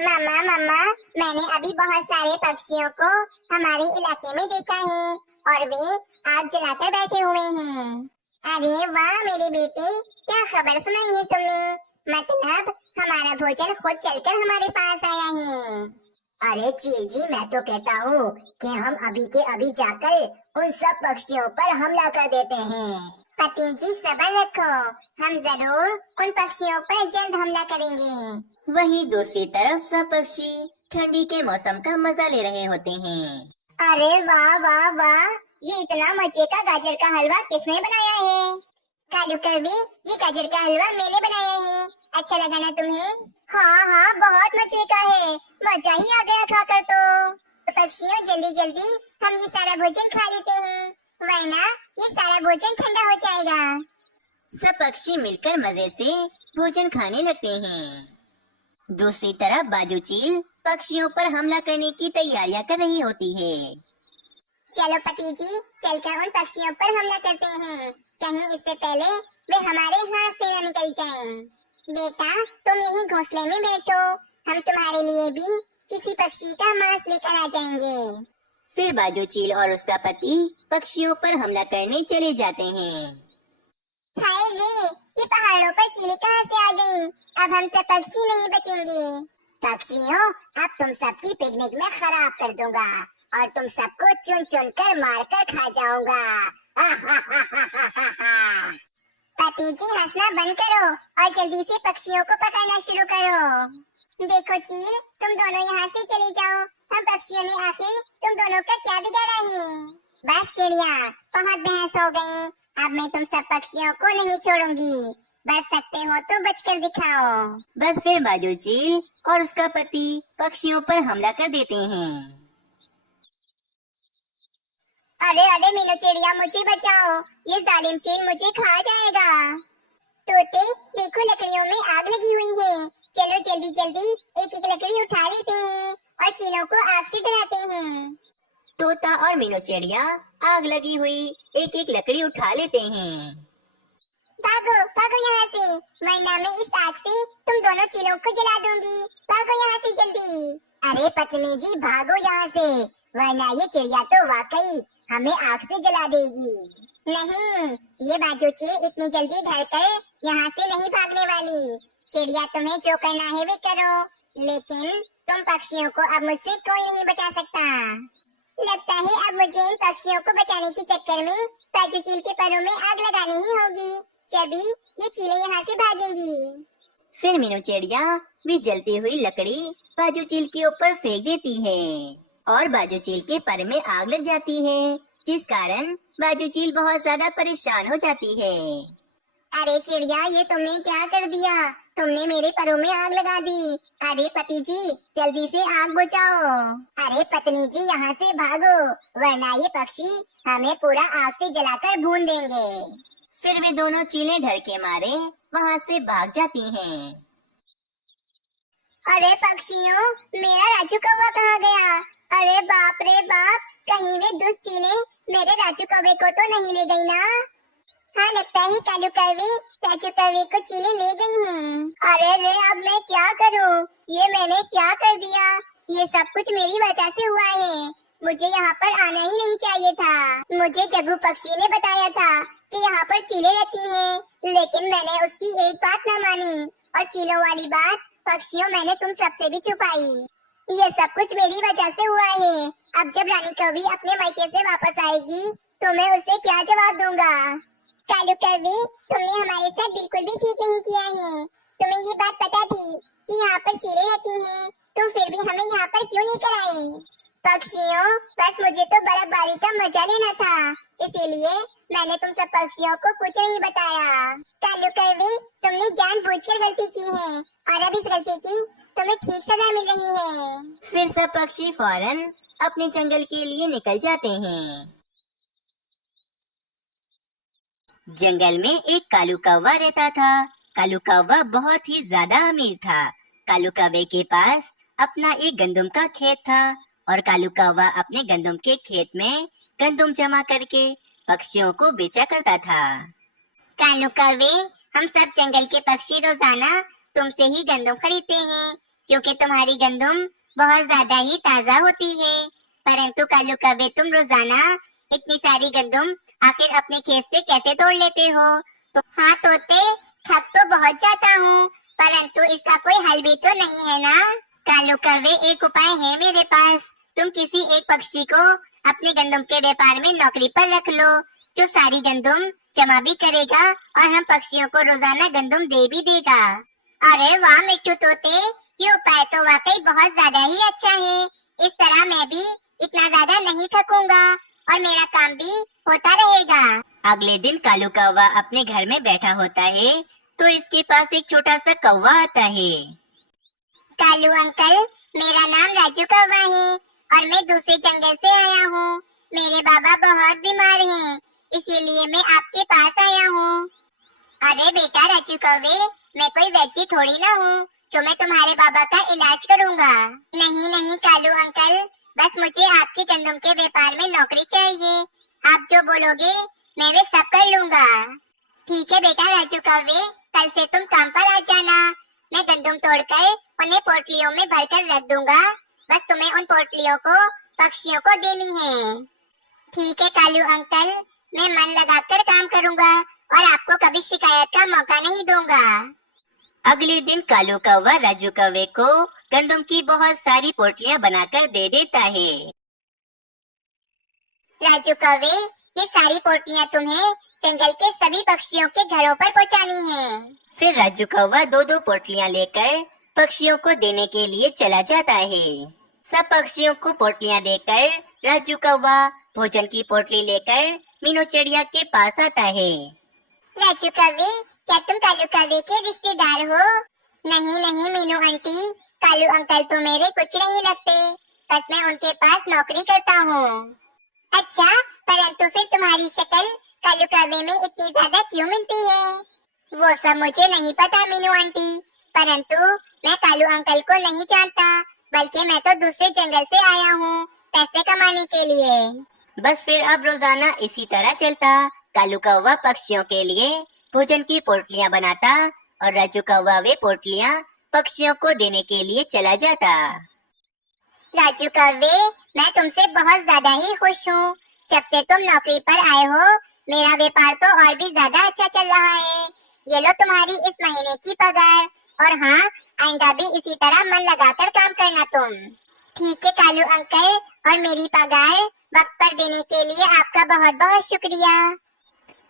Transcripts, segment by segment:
मम्मा मम्मा, मैंने अभी बहुत सारे पक्षियों को हमारे इलाके में देखा है और वे आग जलाकर बैठे हुए हैं। अरे वाह मेरे बेटे, क्या खबर सुनाई है तुमने? मतलब हमारा भोजन खुद चलकर हमारे पास आया है। अरे चील जी, मैं तो कहता हूँ कि हम अभी के अभी जाकर उन सब पक्षियों पर हमला कर देते हैं। पति जी सब्र रखो, हम जरूर उन पक्षियों पर जल्द हमला करेंगे। वहीं दूसरी तरफ सब पक्षी ठंडी के मौसम का मजा ले रहे होते हैं। अरे वाह वाह वाह, ये इतना मजे का गाजर का हलवा किसने बनाया है? कालू कवि, ये गाजर का हलवा मैंने बनाया है। अच्छा लगा ना तुम्हें? हाँ हाँ, बहुत मजे का है, मजा ही आ गया खाकर तो पक्षियों, जल्दी जल्दी हम ये सारा भोजन खा लेते हैं, वरना ये सारा भोजन ठंडा हो जाएगा। सब पक्षी मिलकर मजे से भोजन खाने लगते हैं। दूसरी तरफ बाजू चील पक्षियों पर हमला करने की तैयारियां कर रही होती है। चलो पति जी, चलकर उन पक्षियों पर हमला करते हैं, कहीं इससे पहले वे हमारे हाथ से न निकल जाएं। बेटा तुम यहीं घोंसले में बैठो, हम तुम्हारे लिए भी किसी पक्षी का मांस लेकर आ जाएंगे। फिर बाजू चील और उसका पति पक्षियों पर हमला करने चले जाते हैं। हाय रे, ये पहाड़ों पर चीलें कहाँ से आ गई? अब हम सब पक्षी नहीं बचेंगे। पक्षियों, अब तुम सबकी पिकनिक में खराब कर दूंगा और तुम सबको चुन चुन कर मार कर खा जाऊंगा। पति जी हंसना बंद करो और जल्दी से पक्षियों को पकड़ना शुरू करो। देखो चील, तुम दोनों यहाँ से चले जाओ, हम पक्षियों ने आखिर तुम दोनों का क्या बिगाड़ा है? बस चिड़िया, बहुत बहस हो गई, अब मैं तुम सब पक्षियों को नहीं छोड़ूंगी, बच सकते हो तो बचकर दिखाओ। बस फिर बाजू चील और उसका पति पक्षियों पर हमला कर देते हैं। अरे अरे मीनू चिड़िया, मुझे बचाओ, ये जालिम चील मुझे खा जाएगा। तोते देखो, लकड़ियों में आग लगी हुई है, चलो जल्दी जल्दी एक एक लकड़ी उठा लेते हैं और चीलों को आग से डराते हैं। तोता और मीनू चिड़िया आग लगी हुई एक एक लकड़ी उठा लेते हैं। भागो भागो यहाँ से, वरना मैं इस आग से तुम दोनों चीलों को जला दूंगी। भागो यहाँ से जल्दी। अरे पत्नी जी, भागो यहाँ से, वरना ये चिड़िया तो वाकई हमें आग से जला देगी। नहीं, ये बाजू चील इतनी जल्दी डरकर यहाँ से नहीं भागने वाली। चिड़िया, तुम्हें जो करना है वे करो, लेकिन तुम पक्षियों को अब मुझसे कोई नहीं बचा सकता। लगता है अब मुझे इन पक्षियों को बचाने के चक्कर में बाजू चील के परों में आग लगानी ही होगी, तभी ये चीलें यहाँ से भागेंगी। फिर मीनू चिड़िया भी जलती हुई लकड़ी बाजू चील के ऊपर फेंक देती है और बाजू चील के पर में आग लग जाती है, जिस कारण बाजू चील बहुत ज्यादा परेशान हो जाती है। अरे चिड़िया, ये तुमने क्या कर दिया? तुमने मेरे परों में आग लगा दी। अरे पति जी, जल्दी से आग बुझाओ। अरे पत्नी जी, यहाँ से भागो, वरना ये पक्षी हमें पूरा आग से जलाकर भून देंगे। फिर वे दोनों चीलें डर के मारे वहाँ से भाग जाती हैं। अरे पक्षियों, मेरा राजू कौवा कहाँ गया? अरे बाप रे बाप, कहीं वे दुष्ट चीलें मेरे राजू कौवे को तो नहीं ले गई ना? हाँ, लगता है कालू कौवे राजू कौवे को चीलें ले गई हैं। अरे रे, अब मैं क्या करूँ? ये मैंने क्या कर दिया? ये सब कुछ मेरी वजह से हुआ है, मुझे यहाँ पर आना ही नहीं चाहिए था। मुझे जग्गू पक्षी ने बताया था कि यहाँ पर चीलें रहती हैं, लेकिन मैंने उसकी एक बात न मानी और चीलों वाली बात पक्षियों मैंने तुम सबसे भी छुपाई। ये सब कुछ मेरी वजह से हुआ है। अब जब रानी कौवी अपने मायके से वापस आएगी तो मैं उसे क्या जवाब दूंगा? कालू कौवी, तुमने हमारे साथ बिल्कुल भी ठीक नहीं किया है। तुम्हें ये बात पता थी कि यहाँ पर चीलें रहती हैं, तो फिर भी हमें यहाँ पर क्यों लेकर आए? पक्षियों, बस मुझे तो बर्फबारी का मजा लेना था, इसीलिए मैंने तुम सब पक्षियों को कुछ नहीं बताया। कालू कौवी, तुमने जानबूझकर गलती की है और अब इस गलती की तुम्हें ठीक सजा मिल रही है। फिर सब पक्षी फौरन अपने जंगल के लिए निकल जाते हैं। जंगल में एक कालू कौवा रहता था। कालू कौवा बहुत ही ज्यादा अमीर था। कालू कौवे के पास अपना एक गंदम का खेत था और कालू कौवा अपने गंदम के खेत में गंदम जमा करके पक्षियों को बेचा करता था। कालू कौवे, हम सब जंगल के पक्षी रोजाना तुमसे ही गंदम खरीदते हैं, क्योंकि तुम्हारी गंदम बहुत ज्यादा ही ताजा होती है। परंतु कालू कौवे, तुम रोजाना इतनी सारी गंदम आखिर अपने खेत से कैसे तोड़ लेते हो? तो हाँ तोते, थक तो बहुत जाता हूँ, परंतु इसका कोई हल भी तो नहीं है ना? कालू कौवे, एक उपाय है मेरे पास। तुम किसी एक पक्षी को अपने गंदम के व्यापार में नौकरी पर रख लो, जो सारी गंदम जमा भी करेगा और हम पक्षियों को रोजाना गंदम दे भी देगा। अरे वाह मिट्टू तोते, ये उपाय तो वाकई बहुत ज्यादा ही अच्छा है। इस तरह मैं भी इतना ज्यादा नहीं थकूंगा और मेरा काम भी होता रहेगा। अगले दिन कालू कौवा अपने घर में बैठा होता है तो इसके पास एक छोटा सा कौवा आता है। कालू अंकल, मेरा नाम राजू कौवा है और मैं दूसरे जंगल से आया हूँ। मेरे बाबा बहुत बीमार हैं, इसीलिए मैं आपके पास आया हूँ। अरे बेटा राजू कौवे, मैं कोई वैची थोड़ी ना हूँ जो मैं तुम्हारे बाबा का इलाज करूँगा। नहीं नहीं कालू अंकल, बस मुझे आपकी गंदम के व्यापार में नौकरी चाहिए। आप जो बोलोगे मैं वे सब कर लूँगा। ठीक है बेटा राजू कौवे, कल से तुम काम पर आ जाना। मैं गंदम तोड़कर उन्हें पोटलियों में भरकर रख दूंगा। बस तुम्हें उन पोटलियों को पक्षियों को देनी है। ठीक है कालू अंकल, मैं मन लगाकर काम करूंगा और आपको कभी शिकायत का मौका नहीं दूंगा। अगले दिन कालू कौवा राजू कौवे को गंदम की बहुत सारी पोटलियां बनाकर दे देता है। राजू कौवे, ये सारी पोटलियां तुम्हें जंगल के सभी पक्षियों के घरों पर पहुंचानी है। फिर राजू कौवा दो दो पोटलियां लेकर पक्षियों को देने के लिए चला जाता है। सब पक्षियों को पोटलियां देकर राजू कौवा भोजन की पोटली लेकर मीनू चिड़िया के पास आता है। राजू कौवे, क्या तुम कालू कौवे के रिश्तेदार हो? नहीं नहीं मीनू आंटी, कालू अंकल तो मेरे कुछ नहीं लगते, बस मैं उनके पास नौकरी करता हूँ। अच्छा, परंतु फिर तुम्हारी शक्ल कालू कौवे में इतनी ज्यादा क्यों मिलती है? वो सब मुझे नहीं पता मीनू आंटी, परंतु मैं कालू अंकल को नहीं जानता, बल्कि मैं तो दूसरे जंगल से आया हूँ पैसे कमाने के लिए। बस फिर अब रोजाना इसी तरह चलता। कालू कौवा पक्षियों के लिए भोजन की पोटलियां बनाता और राजू कौवा वे पोटलियां पक्षियों को देने के लिए चला जाता। राजू कौवे, मैं तुमसे बहुत ज्यादा ही खुश हूँ। जब से तुम नौकरी पर आए हो, मेरा व्यापार तो और भी ज्यादा अच्छा चल रहा है। ये लो तुम्हारी इस महीने की पगार, और हाँ, आइंदा भी इसी तरह मन लगाकर काम करना तुम। ठीक है कालू अंकल, और मेरी पगार वक्त पर देने के लिए आपका बहुत बहुत शुक्रिया।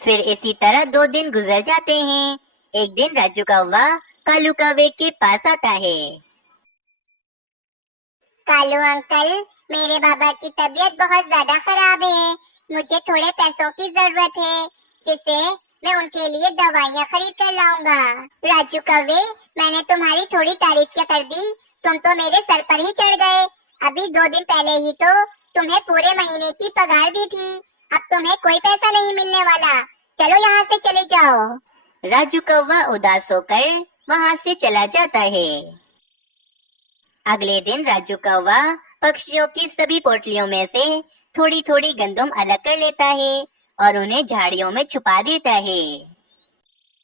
फिर इसी तरह 2 दिन गुजर जाते हैं। एक दिन राजू कौवा कालू कौवे के पास आता है। कालू अंकल, मेरे बाबा की तबीयत बहुत ज्यादा खराब है। मुझे थोड़े पैसों की जरूरत है, जिससे मैं उनके लिए दवाइयाँ खरीद कर लाऊंगा। राजू कौवे, मैंने तुम्हारी थोड़ी तारीफ क्या कर दी, तुम तो मेरे सर पर ही चढ़ गए। अभी 2 दिन पहले ही तो तुम्हें पूरे महीने की पगार दी थी, अब तुम्हें कोई पैसा नहीं मिलने वाला। चलो यहाँ से चले जाओ। राजू कौवा उदास होकर वहाँ से चला जाता है। अगले दिन राजू कौवा पक्षियों की सभी पोटलियों में से थोड़ी थोड़ी गंदम अलग कर लेता है और उन्हें झाड़ियों में छुपा देता है।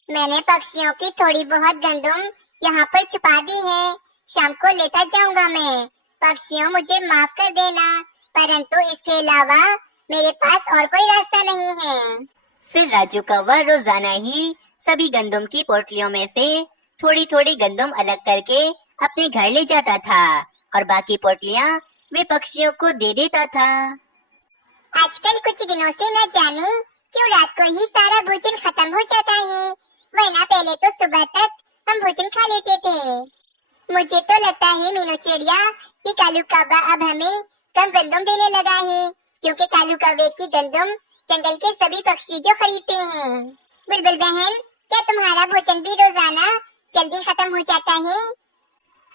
मैंने पक्षियों की थोड़ी बहुत गंदम यहाँ पर छुपा दी है, शाम को लेकर जाऊंगा मैं। पक्षियों, मुझे माफ कर देना, परंतु इसके अलावा मेरे पास और कोई रास्ता नहीं है। फिर राजू कौवा रोजाना ही सभी गंदम की पोटलियों में से थोड़ी थोड़ी गंदम अलग करके अपने घर ले जाता था और बाकी पोटलियां वे पक्षियों को दे देता था। आजकल कुछ दिनों से न जाने क्यों रात को ही सारा भोजन खत्म हो जाता है, वरना पहले तो सुबह तक हम भोजन खा लेते थे। मुझे तो लगता है मीनू चिड़िया कि कालू कौवा अब हमें कम गंदम देने लगा है, क्योंकि कालू कौवे की गंदम जंगल के सभी पक्षी जो खरीदते हैं। बुलबुल बहन, क्या तुम्हारा भोजन भी रोजाना जल्दी खत्म हो जाता है?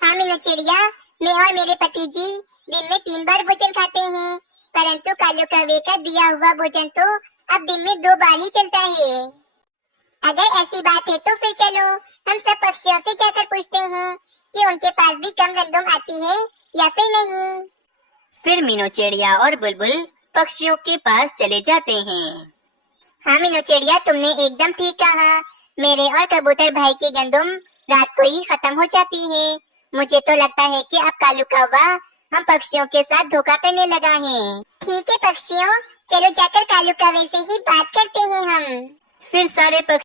हाँ मीनू चिड़िया, मैं और मेरे पति जी दिन में 3 बार भोजन खाते हैं, परंतु कालू कौवे का दिया हुआ भोजन तो अब दिन में 2 बार ही चलता है। अगर ऐसी बात है तो फिर चलो हम सब पक्षियों से जाकर पूछते हैं कि उनके पास भी कम गंदम आती है या फिर नहीं। फिर मीनू चिड़िया और बुलबुल पक्षियों के पास चले जाते हैं। हाँ मीनू चिड़िया, तुमने एकदम ठीक कहा। मेरे और कबूतर भाई की गंदम रात को ही खत्म हो जाती है। मुझे तो लगता है कि अब कालू कौवा हम पक्षियों के साथ धोखा करने लगा है। ठीक है पक्षियों, चलो जाकर कालू कौवे से ही बात करते हैं हम। फिर सारे पक्षी